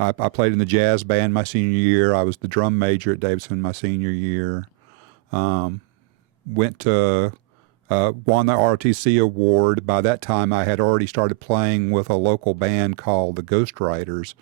I played in the jazz band my senior year. I was the drum major at Davidson my senior year. Went to won the ROTC award. By that time, I had already started playing with a local band called the Ghostwriters,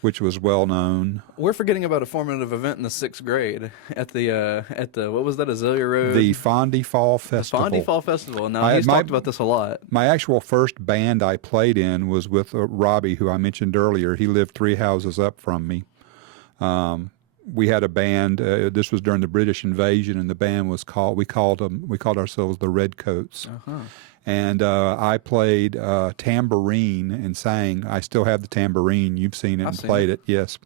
which was well known. We're forgetting about a formative event in the 6th grade at the what was that, Azalea Road? The Fondy Fall Festival. The Fondy Fall Festival. Now, he's talked about this a lot. My actual first band I played in was with Robbie, who I mentioned earlier. He lived 3 houses up from me. We had a band. This was during the British invasion, and the band was we called ourselves the Redcoats. Uh-huh. And I played tambourine and sang. I still have the tambourine. You've seen it and played it, yes.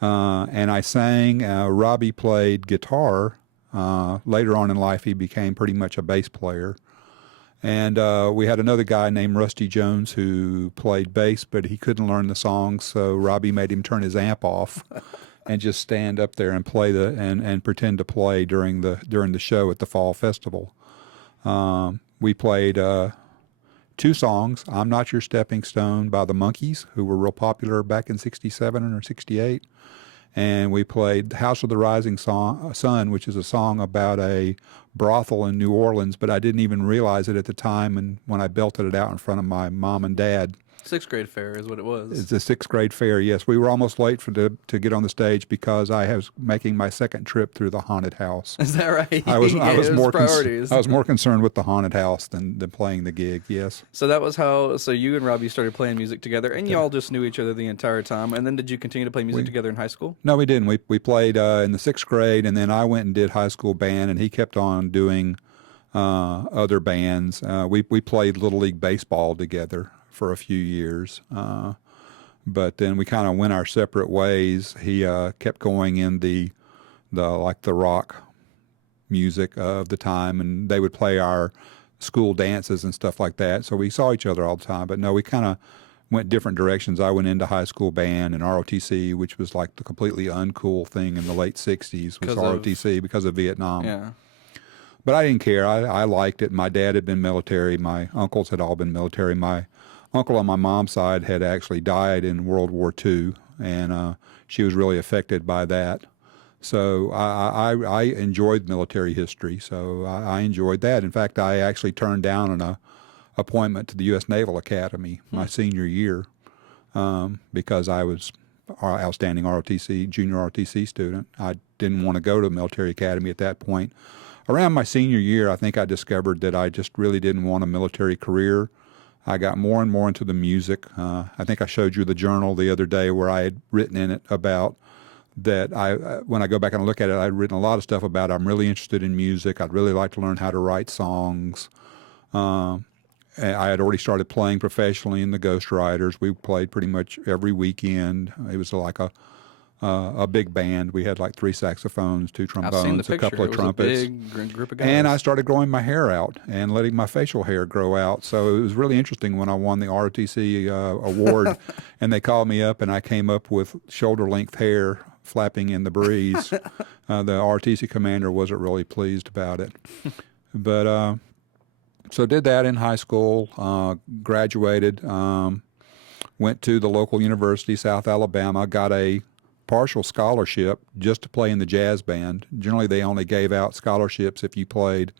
And I sang. Robbie played guitar. Later on in life, he became pretty much a bass player. And we had another guy named Rusty Jones who played bass, but he couldn't learn the songs, so Robbie made him turn his amp off and just stand up there and play and pretend to play during the show at the Fall Festival. We played 2 songs, I'm Not Your Stepping Stone by the Monkees, who were real popular back in 67 or 68. And we played House of the Rising Sun, which is a song about a brothel in New Orleans, but I didn't even realize it at the time and when I belted it out in front of my mom and dad. 6th grade fair is what it was. It's the 6th grade fair, yes. We were almost late to get on the stage because I was making my second trip through the haunted house. Is that right? I was more concerned with the haunted house than playing the gig, yes. So that was so you and Robbie started playing music together, and you all just knew each other the entire time. And then did you continue to play music together in high school? No, we didn't. We played in the 6th grade, and then I went and did high school band, and he kept on doing other bands. We played Little League Baseball together for a few years, but then we kind of went our separate ways. He kept going in the rock music of the time, and they would play our school dances and stuff like that. So we saw each other all the time. But no, we kind of went different directions. I went into high school band and ROTC, which was like the completely uncool thing in the late 60s, was ROTC because of Vietnam. Yeah. But I didn't care. I liked it. My dad had been military. My uncles had all been military. My uncle on my mom's side had actually died in World War II, and she was really affected by that. So I enjoyed military history, so I enjoyed that. In fact, I actually turned down an appointment to the U.S. Naval Academy my senior year because I was an outstanding junior ROTC student. I didn't want to go to the military academy at that point. Around my senior year, I think I discovered that I just really didn't want a military career. I got more and more into the music. I think I showed you the journal the other day where I had written in it about that. When I go back and look at it, I'd written a lot of stuff about I'm really interested in music. I'd really like to learn how to write songs. I had already started playing professionally in the Ghostwriters. We played pretty much every weekend. It was like a big band. We had like 3 saxophones, 2 trombones, a couple of trumpets. A big group of guys. And I started growing my hair out and letting my facial hair grow out. So it was really interesting when I won the ROTC award and they called me up and I came up with shoulder-length hair flapping in the breeze. The ROTC commander wasn't really pleased about it. But so did that in high school, graduated, went to the local university, South Alabama, got a partial scholarship just to play in the jazz band. Generally, they only gave out scholarships if you played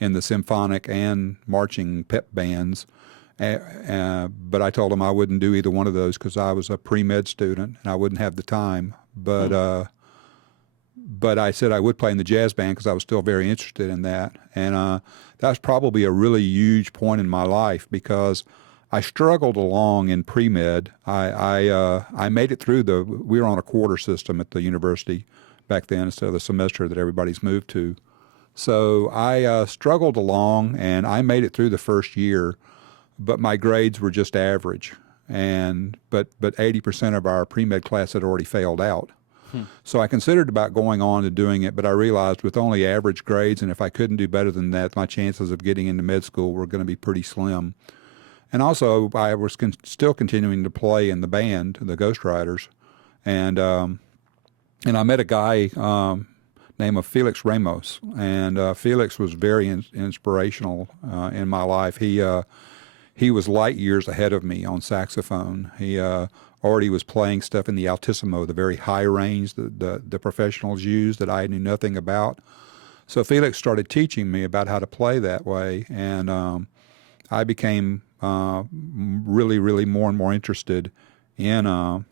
in the symphonic and marching pep bands. But I told them I wouldn't do either one of those because I was a pre-med student and I wouldn't have the time. But I said I would play in the jazz band because I was still very interested in that. And that was probably a really huge point in my life because I struggled along in pre-med. I made it through we were on a quarter system at the university back then instead of the semester that everybody's moved to. So I struggled along and I made it through the first year, but my grades were just average. But 80% of our pre-med class had already failed out. So I considered about going on to doing it, but I realized with only average grades and if I couldn't do better than that, my chances of getting into med school were going to be pretty slim. And also, I was still continuing to play in the band, the Ghostwriters, and I met a guy named Felix Ramos, and Felix was very inspirational in my life. He was light years ahead of me on saxophone. He already was playing stuff in the altissimo, the very high range that the professionals use that I knew nothing about. So Felix started teaching me about how to play that way, and I became really, really more and more interested in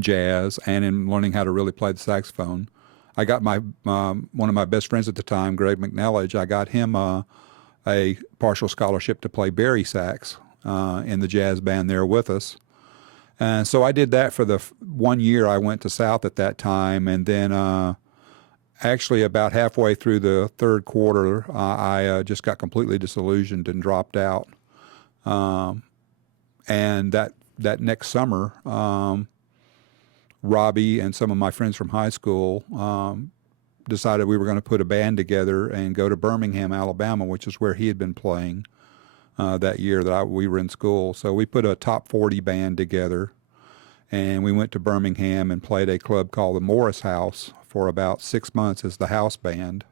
jazz and in learning how to really play the saxophone. I got my one of my best friends at the time, Greg McNelledge. I got him a partial scholarship to play bari sax in the jazz band there with us. And so I did that for the 1 year I went to South at that time, and then actually about halfway through the third quarter, I just got completely disillusioned and dropped out. And that next summer, Robbie and some of my friends from high school decided we were going to put a band together and go to Birmingham, Alabama, which is where he had been playing that year that we were in school. So we put a top 40 band together, and we went to Birmingham and played a club called the Morris House for about 6 months as the house band.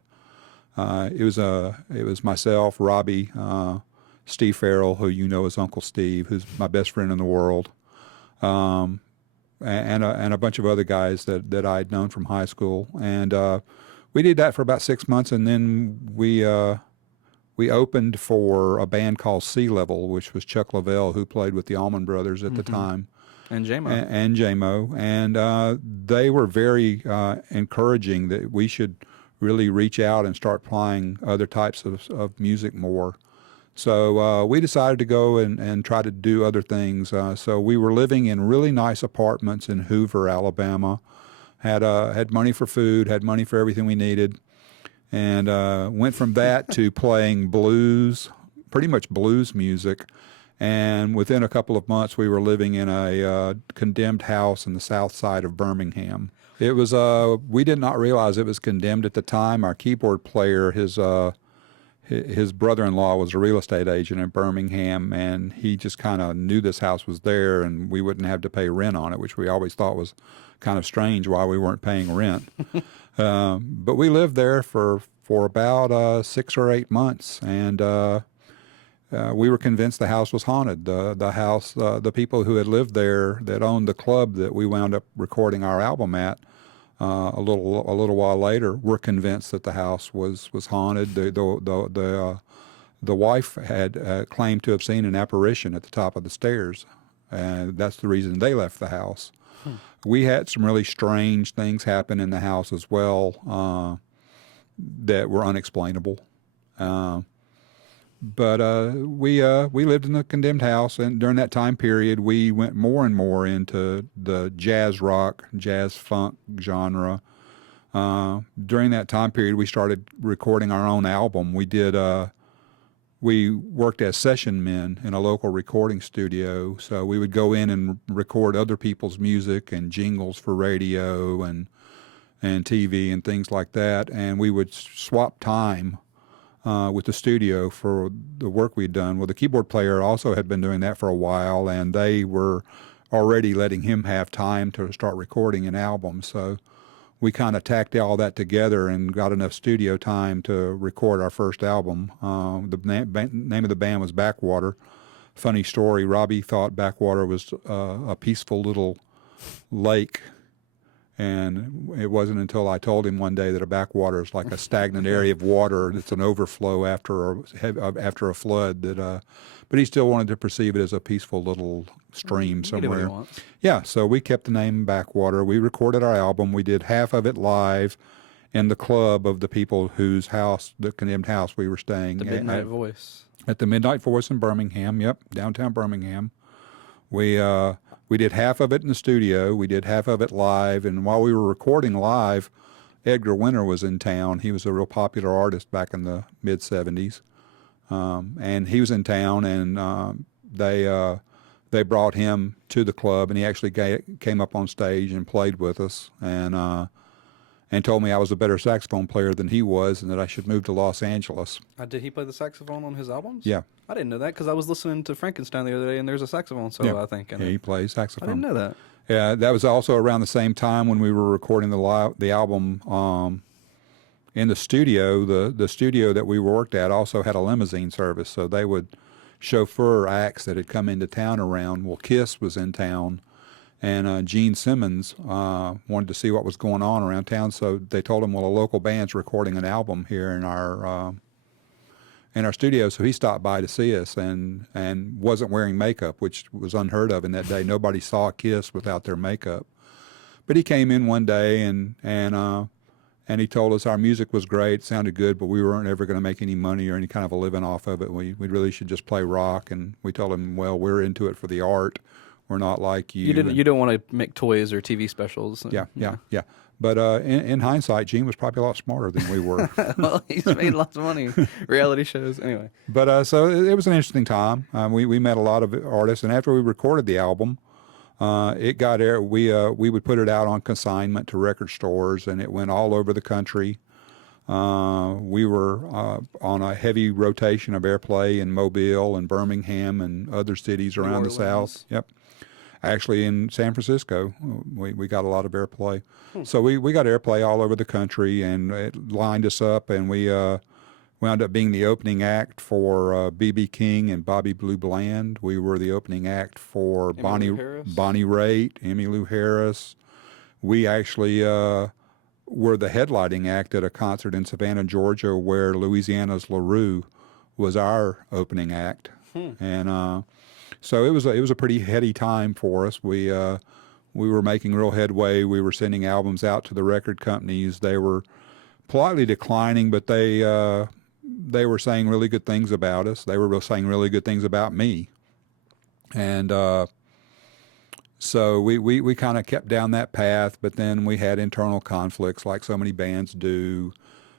It was myself, Robbie, Steve Farrell, who you know as Uncle Steve, who's my best friend in the world, and a bunch of other guys that I'd known from high school. And we did that for about 6 months, and then we opened for a band called Sea Level, which was Chuck Lavelle, who played with the Allman Brothers at the time. And J-Mo. And J-Mo. And they were very encouraging that we should really reach out and start playing other types of music more. So we decided to go and try to do other things. So we were living in really nice apartments in Hoover, Alabama, had money for food, had money for everything we needed, and went from that to playing blues, pretty much blues music. And within a couple of months, we were living in a condemned house in the south side of Birmingham. It was we did not realize it was condemned at the time. Our keyboard player, his brother-in-law was a real estate agent in Birmingham, and he just kind of knew this house was there and we wouldn't have to pay rent on it, which we always thought was kind of strange why we weren't paying rent. But we lived there for about 6 or 8 months, and we were convinced the house was haunted. The people who had lived there that owned the club that we wound up recording our album at a little while later were convinced that the house was haunted. The wife had claimed to have seen an apparition at the top of the stairs, and that's the reason they left the house. We had some really strange things happen in the house as well that were unexplainable. But we lived in the condemned house, and during that time period, we went more and more into the jazz rock, jazz funk genre. During that time period, we started recording our own album. We worked as session men in a local recording studio, so we would go in and record other people's music and jingles for radio and TV and things like that, and we would swap time with the studio for the work we'd done. Well, the keyboard player also had been doing that for a while, and they were already letting him have time to start recording an album. So we kind of tacked all that together and got enough studio time to record our first album. The name of the band was Backwater. Funny story, Robbie thought Backwater was a peaceful little lake. And it wasn't until I told him one day that a backwater is like a stagnant area of water that's an overflow after a flood. But he still wanted to perceive it as a peaceful little stream somewhere. Yeah, so we kept the name Backwater. We recorded our album. We did half of it live in the club of the people whose house, the condemned house we were staying at. The Midnight Voice. At the Midnight Voice in Birmingham, yep, downtown Birmingham. We did half of it in the studio. We did half of it live. And while we were recording live, Edgar Winter was in town. He was a real popular artist back in the mid-'70s. And he was in town, and they brought him to the club, and he actually came up on stage and played with us and told me I was a better saxophone player than he was and that I should move to Los Angeles. Did he play the saxophone on his albums? Yeah. I didn't know that because I was listening to Frankenstein the other day, and there's a saxophone solo, I think. Yeah, he plays saxophone. I didn't know that. Yeah, that was also around the same time when we were recording the album in the studio. The studio that we worked at also had a limousine service, so they would chauffeur acts that had come into town around. Well, Kiss was in town, And Gene Simmons wanted to see what was going on around town, so they told him, well, a local band's recording an album here in our studio. So he stopped by to see us, and wasn't wearing makeup, which was unheard of in that day. Nobody saw Kiss without their makeup. But he came in one day and he told us our music was great, sounded good, but we weren't ever going to make any money or any kind of a living off of it. We really should just play rock. And we told him, well, we're into it for the art. We're not like you. You don't want to make toys or TV specials. Yeah. But in hindsight, Gene was probably a lot smarter than we were. Well, he's made lots of money. Reality shows, anyway. But so it was an interesting time. We met a lot of artists, and after we recorded the album, it got air. We would put it out on consignment to record stores, and it went all over the country. We were on a heavy rotation of airplay in Mobile and Birmingham and other cities around the South. Yep. Actually, in San Francisco, we got a lot of airplay. So we got airplay all over the country, and it lined us up, and we wound up being the opening act for B.B. King and Bobby Blue Bland. We were the opening act for Bonnie Raitt, Emmylou Harris. We actually were the headlining act at a concert in Savannah, Georgia, where Louisiana's LaRue was our opening act. And so it was a pretty heady time for us. We were making real headway. We were sending albums out to the record companies. They were politely declining, but they were saying really good things about us. They were saying really good things about me. And so we kind of kept down that path, but then we had internal conflicts like so many bands do.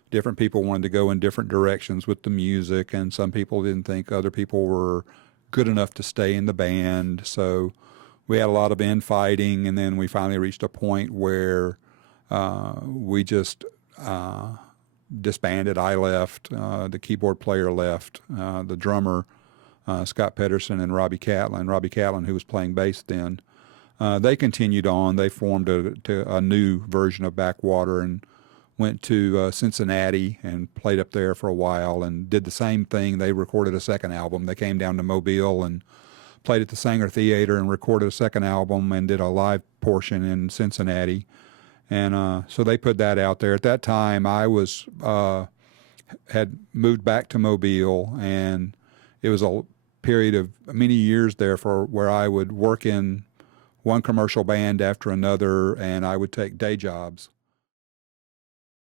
Different people wanted to go in different directions with the music, and some people didn't think other people were good enough to stay in the band. So we had a lot of infighting, and then we finally reached a point where we just disbanded. I left, the keyboard player left, the drummer, Scott Pedersen, and Robbie Catlin, who was playing bass then. They continued on. They formed a new version of Backwater and went to Cincinnati and played up there for a while and did the same thing. They recorded a second album. They came down to Mobile and played at the Sanger Theater and recorded a second album and did a live portion in Cincinnati. And so they put that out there. At that time, I had moved back to Mobile, and it was a period of many years there where I would work in one commercial band after another, and I would take day jobs.